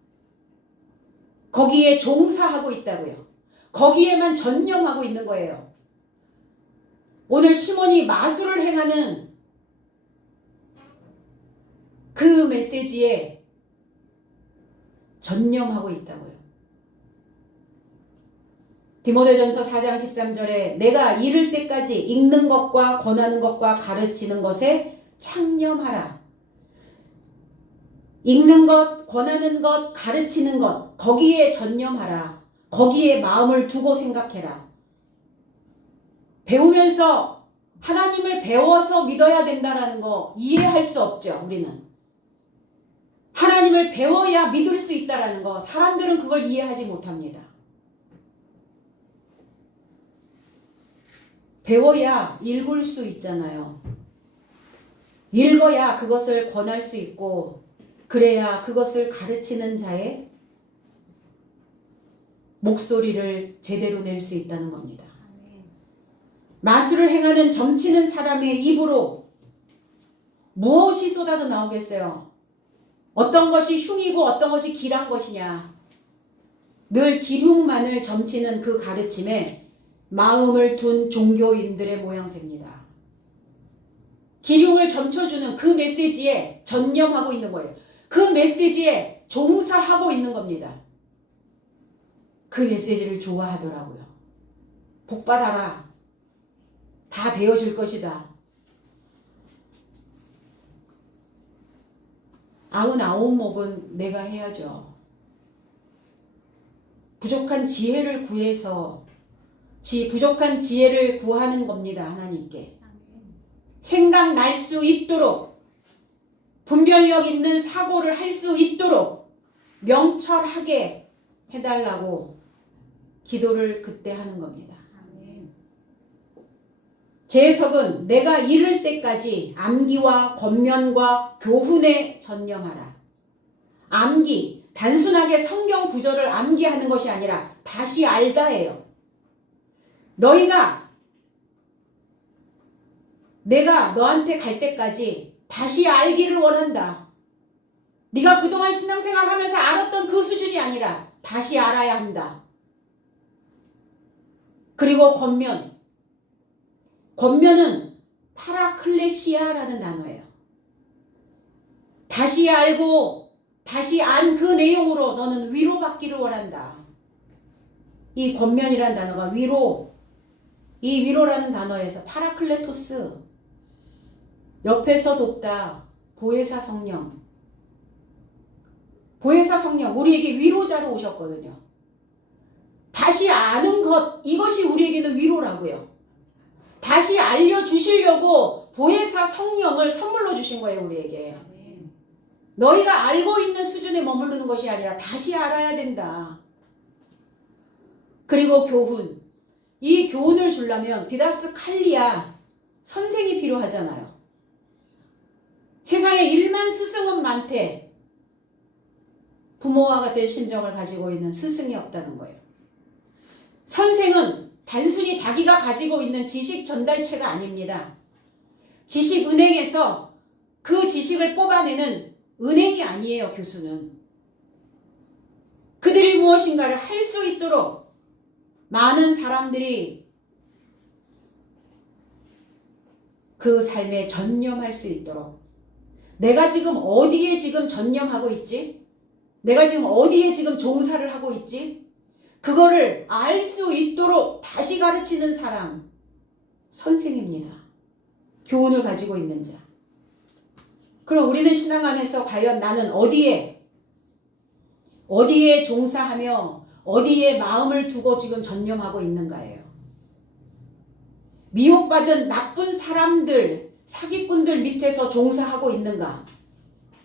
거기에 종사하고 있다고요. 거기에만 전념하고 있는 거예요. 오늘 시몬이 마술을 행하는 그 메시지에 전념하고 있다고요. 디모데전서 4장 13절에 내가 이를 때까지 읽는 것과 권하는 것과 가르치는 것에 창념하라. 읽는 것, 권하는 것, 가르치는 것, 거기에 전념하라. 거기에 마음을 두고 생각해라. 배우면서 하나님을 배워서 믿어야 된다는 거 이해할 수 없죠. 우리는. 하나님을 배워야 믿을 수 있다는 거 사람들은 그걸 이해하지 못합니다. 배워야 읽을 수 있잖아요. 읽어야 그것을 권할 수 있고 그래야 그것을 가르치는 자의 목소리를 제대로 낼 수 있다는 겁니다. 마술을 행하는 점치는 사람의 입으로 무엇이 쏟아져 나오겠어요? 어떤 것이 흉이고 어떤 것이 길한 것이냐. 늘 기흉만을 점치는 그 가르침에 마음을 둔 종교인들의 모양새입니다. 기륭을 점쳐주는 그 메시지에 전념하고 있는 거예요. 그 메시지에 종사하고 있는 겁니다. 그 메시지를 좋아하더라고요. 복받아라. 다 되어질 것이다. 99목은 내가 해야죠. 부족한 지혜를 구해서 부족한 지혜를 구하는 겁니다. 하나님께. 생각날 수 있도록 분별력 있는 사고를 할 수 있도록 명철하게 해달라고 기도를 그때 하는 겁니다. 제 해석은 내가 이를 때까지 암기와 권면과 교훈에 전념하라. 암기, 단순하게 성경 구절을 암기하는 것이 아니라 다시 알다예요. 내가 너한테 갈 때까지 다시 알기를 원한다. 네가 그동안 신앙생활 하면서 알았던 그 수준이 아니라 다시 알아야 한다. 그리고 권면은 파라클레시아라는 단어예요. 다시 알고 다시 안 그 내용으로 너는 위로받기를 원한다. 이 권면이라는 단어가 이 위로라는 단어에서 파라클레토스, 옆에서 돕다, 보혜사 성령, 우리에게 위로자로 오셨거든요. 다시 아는 것, 이것이 우리에게는 위로라고요. 다시 알려주시려고 보혜사 성령을 선물로 주신 거예요, 우리에게. 너희가 알고 있는 수준에 머무르는 것이 아니라 다시 알아야 된다. 그리고 교훈. 이 교훈을 주려면 디다스칼리아, 선생이 필요하잖아요. 세상에 1만 스승은 많대. 부모와 같은 심정을 가지고 있는 스승이 없다는 거예요. 선생은 단순히 자기가 가지고 있는 지식 전달체가 아닙니다. 지식 은행에서 그 지식을 뽑아내는 은행이 아니에요, 교수는. 그들이 무엇인가를 할 수 있도록 많은 사람들이 그 삶에 전념할 수 있도록 내가 지금 어디에 지금 전념하고 있지? 내가 지금 어디에 지금 종사를 하고 있지? 그거를 알 수 있도록 다시 가르치는 사람, 선생입니다. 교훈을 가지고 있는 자. 그럼 우리는 신앙 안에서 과연 나는 어디에 종사하며 어디에 마음을 두고 지금 전념하고 있는가예요. 미혹받은 나쁜 사람들, 사기꾼들 밑에서 종사하고 있는가?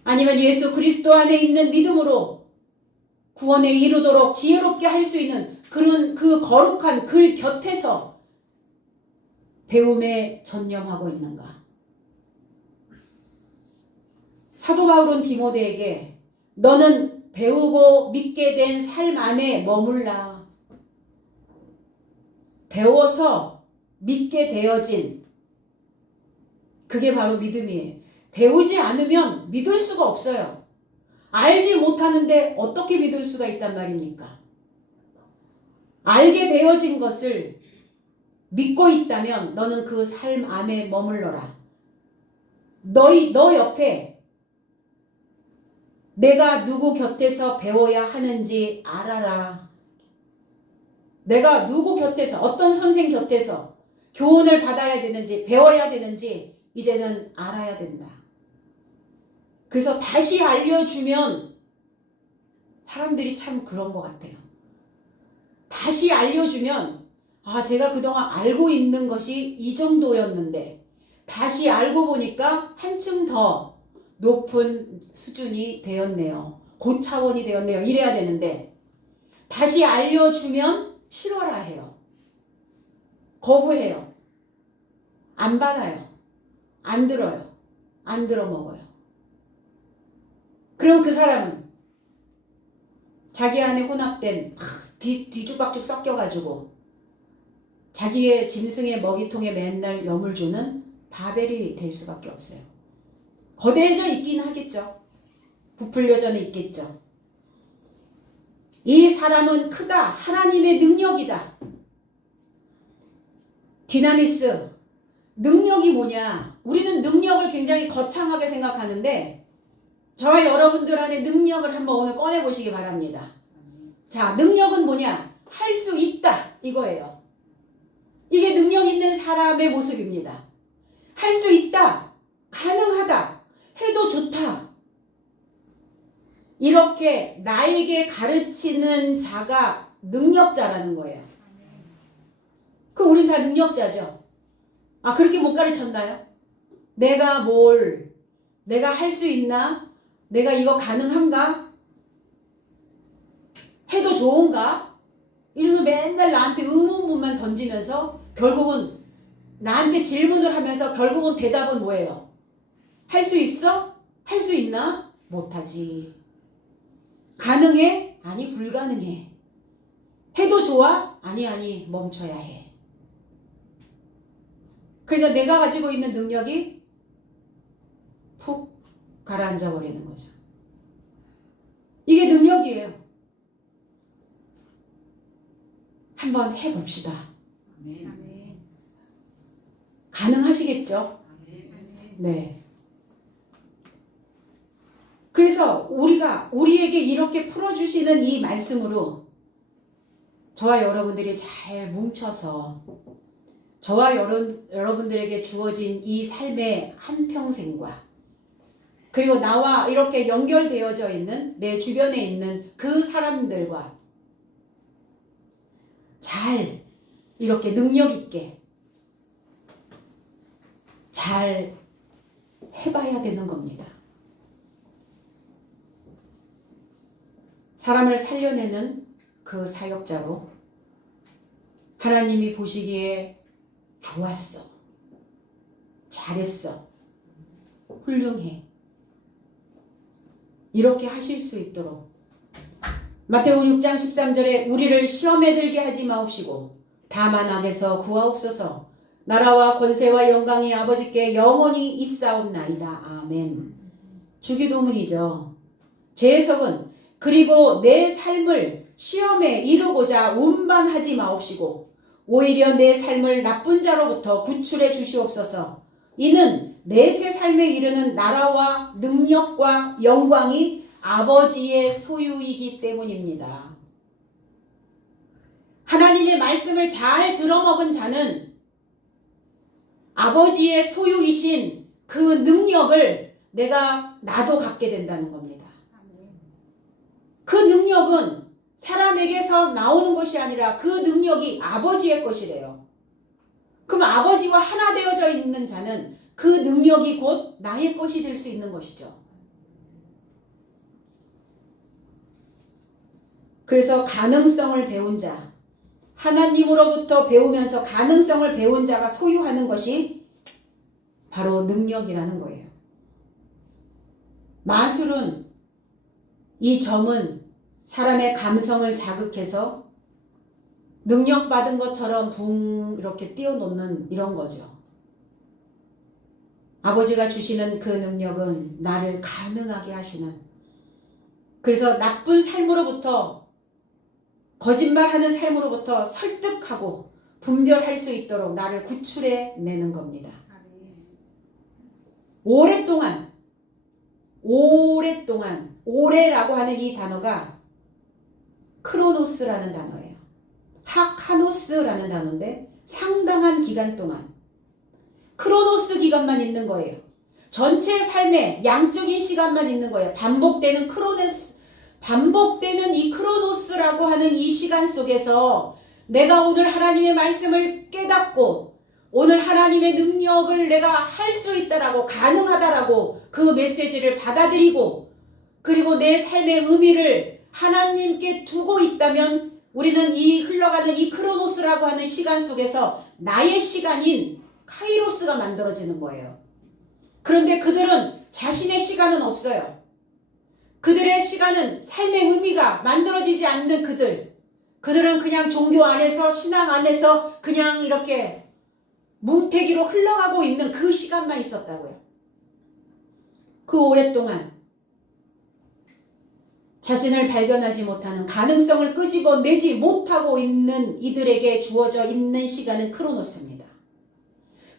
아니면 예수 그리스도 안에 있는 믿음으로 구원에 이르도록 지혜롭게 할 수 있는 그런 그 거룩한 글 곁에서 배움에 전념하고 있는가? 사도 바울은 디모데에게 너는 배우고 믿게 된 삶 안에 머물라. 배워서 믿게 되어진 그게 바로 믿음이에요. 배우지 않으면 믿을 수가 없어요. 알지 못하는데 어떻게 믿을 수가 있단 말입니까? 알게 되어진 것을 믿고 있다면 너는 그 삶 안에 머물러라. 너 옆에 내가 누구 곁에서 배워야 하는지 알아라. 내가 누구 곁에서, 어떤 선생 곁에서 교훈을 받아야 되는지, 배워야 되는지 이제는 알아야 된다. 그래서 다시 알려주면 사람들이 참 그런 것 같아요. 다시 알려주면 제가 그동안 알고 있는 것이 이 정도였는데 다시 알고 보니까 한층 더 높은 수준이 되었네요. 고차원이 되었네요. 이래야 되는데 다시 알려주면 싫어라 해요. 거부해요. 안 받아요. 안 들어요. 안 들어먹어요. 그럼 그 사람은 자기 안에 혼합된 뒤죽박죽 섞여가지고 자기의 짐승의 먹이통에 맨날 염을 주는 바벨이 될 수밖에 없어요. 거대해져 있긴 하겠죠. 부풀려져는 있겠죠. 이 사람은 크다. 하나님의 능력이다. 디나미스. 능력이 뭐냐? 우리는 능력을 굉장히 거창하게 생각하는데 저와 여러분들 안에 능력을 한번 오늘 꺼내보시기 바랍니다. 자, 능력은 뭐냐? 할 수 있다 이거예요. 이게 능력 있는 사람의 모습입니다. 할 수 있다, 가능하다, 해도 좋다. 이렇게 나에게 가르치는 자가 능력자라는 거예요. 그럼 우린 다 능력자죠. 아, 그렇게 못 가르쳤나요? 내가 할 수 있나? 내가 이거 가능한가? 해도 좋은가? 이러면서 맨날 나한테 의문만 던지면서 결국은 나한테 질문을 하면서 결국은 대답은 뭐예요? 할 수 있어? 할 수 있나? 못하지. 가능해? 아니, 불가능해. 해도 좋아? 아니, 멈춰야 해. 그러니까 내가 가지고 있는 능력이 푹 가라앉아 버리는 거죠. 이게 능력이에요. 한번 해봅시다. 가능하시겠죠? 네. 그래서 우리에게 이렇게 풀어주시는 이 말씀으로 저와 여러분들이 잘 뭉쳐서 저와 여러분들에게 주어진 이 삶의 한평생과 그리고 나와 이렇게 연결되어져 있는 내 주변에 있는 그 사람들과 잘 이렇게 능력 있게 잘 해봐야 되는 겁니다. 사람을 살려내는 그 사역자로 하나님이 보시기에 좋았어, 잘했어, 훌륭해 이렇게 하실 수 있도록 마태복음 6장 13절에 우리를 시험에 들게 하지 마옵시고 다만 악에서 구하옵소서. 나라와 권세와 영광이 아버지께 영원히 있사옵나이다. 아멘. 주기도문이죠. 제 해석은 그리고 내 삶을 시험에 이루고자 운반하지 마옵시고 오히려 내 삶을 나쁜 자로부터 구출해 주시옵소서. 이는 내 새 삶에 이르는 나라와 능력과 영광이 아버지의 소유이기 때문입니다. 하나님의 말씀을 잘 들어먹은 자는 아버지의 소유이신 그 능력을 나도 갖게 된다는 겁니다. 그 능력은 사람에게서 나오는 것이 아니라 그 능력이 아버지의 것이래요. 그럼 아버지와 하나 되어져 있는 자는 그 능력이 곧 나의 것이 될 수 있는 것이죠. 그래서 가능성을 배운 자, 하나님으로부터 배우면서 가능성을 배운 자가 소유하는 것이 바로 능력이라는 거예요. 마술은 이 점은 사람의 감성을 자극해서 능력받은 것처럼 붕 이렇게 띄워놓는 이런 거죠. 아버지가 주시는 그 능력은 나를 가능하게 하시는, 그래서 나쁜 삶으로부터 거짓말하는 삶으로부터 설득하고 분별할 수 있도록 나를 구출해 내는 겁니다. 오래라고 하는 이 단어가 크로노스라는 단어예요. 하카노스라는 단어인데 상당한 기간 동안 크로노스 기간만 있는 거예요. 전체 삶의 양적인 시간만 있는 거예요. 반복되는 이 크로노스라고 하는 이 시간 속에서 내가 오늘 하나님의 말씀을 깨닫고 오늘 하나님의 능력을 내가 할 수 있다라고, 가능하다라고 그 메시지를 받아들이고 그리고 내 삶의 의미를 하나님께 두고 있다면 우리는 이 흘러가는 이 크로노스라고 하는 시간 속에서 나의 시간인 카이로스가 만들어지는 거예요. 그런데 그들은 자신의 시간은 없어요. 그들의 시간은 삶의 의미가 만들어지지 않는 그들은 그냥 종교 안에서, 신앙 안에서 그냥 이렇게 뭉태기로 흘러가고 있는 그 시간만 있었다고요. 그 오랫동안 자신을 발견하지 못하는, 가능성을 끄집어내지 못하고 있는 이들에게 주어져 있는 시간은 크로노스입니다.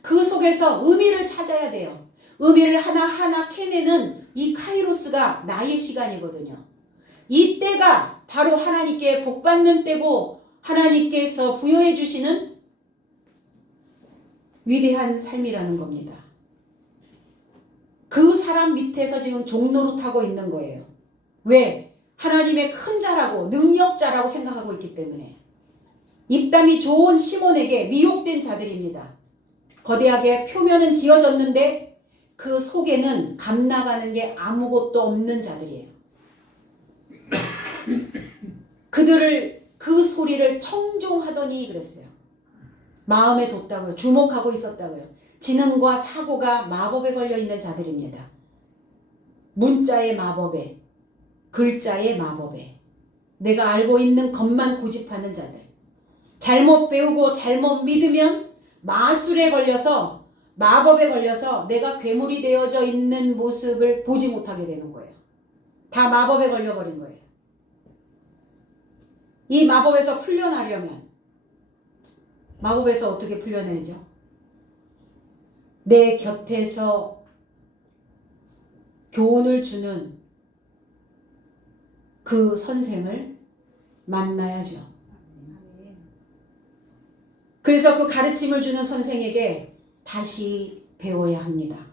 그 속에서 의미를 찾아야 돼요. 의미를 하나하나 캐내는 이 카이로스가 나의 시간이거든요. 이 때가 바로 하나님께 복받는 때고 하나님께서 부여해 주시는 위대한 삶이라는 겁니다. 그 사람 밑에서 지금 종노릇하고 있는 거예요. 왜? 하나님의 큰 자라고 능력자라고 생각하고 있기 때문에. 입담이 좋은 시몬에게 미혹된 자들입니다. 거대하게 표면은 지어졌는데 그 속에는 감나가는 게 아무것도 없는 자들이에요. 그들을 그 소리를 청종하더니 그랬어요. 마음에 뒀다고요. 주목하고 있었다고요. 지능과 사고가 마법에 걸려있는 자들입니다. 문자의 마법에, 글자의 마법에, 내가 알고 있는 것만 고집하는 자들. 잘못 배우고 잘못 믿으면 마술에 걸려서, 마법에 걸려서 내가 괴물이 되어져 있는 모습을 보지 못하게 되는 거예요. 다 마법에 걸려버린 거예요. 이 마법에서 풀려나려면 마법에서 어떻게 풀려내죠? 내 곁에서 교훈을 주는 그 선생을 만나야죠. 그래서 그 가르침을 주는 선생에게 다시 배워야 합니다.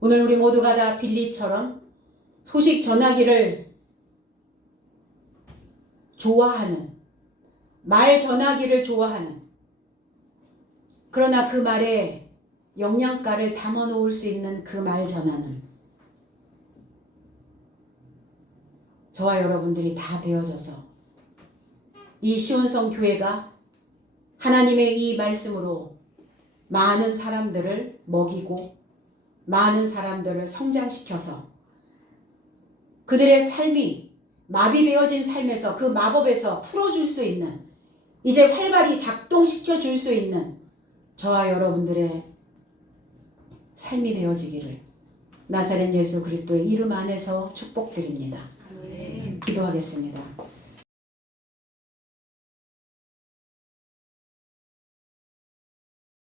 오늘 우리 모두가 다 빌리처럼 소식 전하기를 좋아하는, 말 전하기를 좋아하는, 그러나 그 말에 영양가를 담아 놓을 수 있는 그 말 전하는 저와 여러분들이 다 되어져서 이 시온성 교회가 하나님의 이 말씀으로 많은 사람들을 먹이고 많은 사람들을 성장시켜서 그들의 삶이 마비되어진 삶에서 그 마법에서 풀어줄 수 있는, 이제 활발히 작동시켜 줄 수 있는 저와 여러분들의 삶이 되어지기를 나사렛 예수 그리스도의 이름 안에서 축복드립니다. 기도하겠습니다.